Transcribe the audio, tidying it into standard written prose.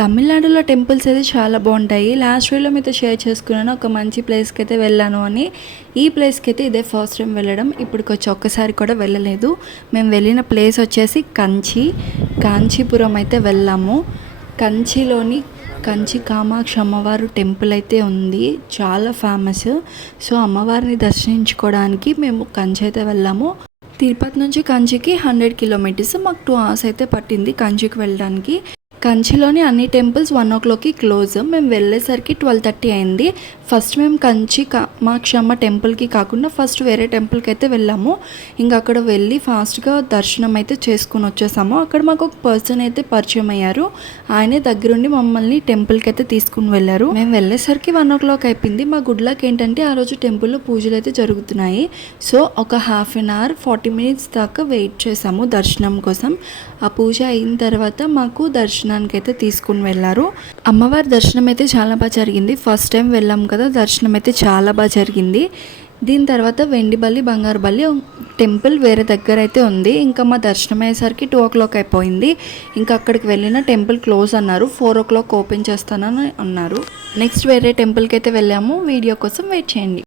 తమిళనాడులో టెంపుల్స్ అయితే చాలా బాగుంటాయి. లాస్ట్ వీడియోలో మీతో షేర్ చేసుకున్నాను, ఒక మంచి ప్లేస్కి అయితే వెళ్ళాను అని. ఈ ప్లేస్కి అయితే ఇదే ఫస్ట్ టైం వెళ్ళడం, ఇప్పటికొచ్చి ఒక్కసారి కూడా వెళ్ళలేదు. మేము వెళ్ళిన ప్లేస్ వచ్చేసి కాంచీపురం అయితే వెళ్ళాము. కంచిలోని కంచి కామాక్షి అమ్మవారు టెంపుల్ అయితే ఉంది, చాలా ఫేమస్. సో అమ్మవారిని దర్శించుకోవడానికి మేము కంచి అయితే వెళ్ళాము. తిరుపతి నుంచి కంచికి 100 కిలోమీటర్స్, మాకు 2 hours అయితే పట్టింది కంచికి వెళ్ళడానికి. కంచిలోని అన్ని టెంపుల్స్ 1 o'clockకి క్లోజ్. మేము వెళ్ళేసరికి 12:30 అయింది. ఫస్ట్ మేము కంచి కామాక్షి అమ్మ టెంపుల్కి కాకుండా ఫస్ట్ వేరే టెంపుల్కి అయితే వెళ్ళాము. ఇంకా అక్కడ వెళ్ళి ఫాస్ట్గా దర్శనం అయితే చేసుకుని వచ్చేసాము. అక్కడ మాకు ఒక పర్సన్ అయితే పరిచయం అయ్యారు. ఆయనే దగ్గరుండి మమ్మల్ని టెంపుల్కి అయితే తీసుకుని వెళ్ళారు. మేము వెళ్ళేసరికి 1 o'clock అయిపోయింది. మా గుడ్ లక్ ఏంటంటే ఆ రోజు టెంపుల్లో పూజలు అయితే జరుగుతున్నాయి. సో ఒక 1/2 hour 40 minutes దాకా వెయిట్ చేసాము దర్శనం కోసం. ఆ పూజ అయిన తర్వాత మాకు దర్శనానికి అయితే తీసుకుని వెళ్ళారు. అమ్మవారి దర్శనం అయితే చాలా బాగా జరిగింది. ఫస్ట్ టైం వెళ్ళాం కదా, దర్శనం అయితే చాలా బాగా జరిగింది. దీని తర్వాత వెండి బల్లి బంగారు బల్లి టెంపుల్ వేరే దగ్గర అయితే ఉంది. ఇంకా మా దర్శనం అయ్యేసరికి 2 o'clock అయిపోయింది. ఇంకా అక్కడికి వెళ్ళిన టెంపుల్ క్లోజ్ అన్నారు, 4 o'clock ఓపెన్ చేస్తానని అన్నారు. నెక్స్ట్ వేరే టెంపుల్కి అయితే వెళ్ళాము. వీడియో కోసం వెయిట్ చేయండి.